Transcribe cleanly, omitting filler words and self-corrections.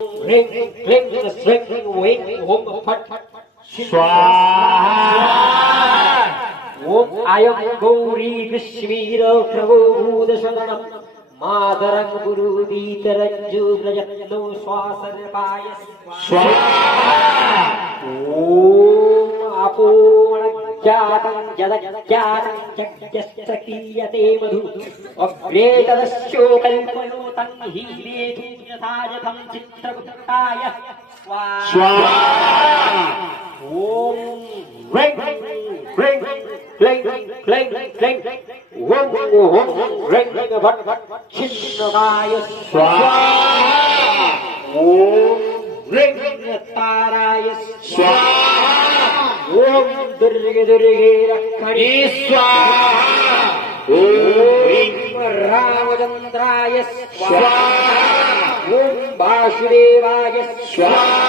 ह्रीं क्लीं श्रीं वीं ओम फट् स्वाहा ओम आयं गौरी विश्वीर प्रभुभूतशरणं मातरं गुरुदीतरज्जुव्रजत्नो श्वासर्पाय स्वाहा ओम अपोणज्ञातं जदज्ञातं यज्ञस्तकीयते मधु अग्रे तदस्योकल्पयो तं हीरेतु यथायथं चित्रगुप्ताय स्वाहा ओम ह्रीं क्लीं क्लीं क्लीं क्लीं ओम ओम ह्रीं भट् छिन्नकाय स्वाहा ओम ह्रीं ताराय स्वाहा ओम दुर्गे दुर्गे रक्षणे स्वाहा ओम रामचंद्राय स्वाहा ओम वासुदेवाय स्वाहा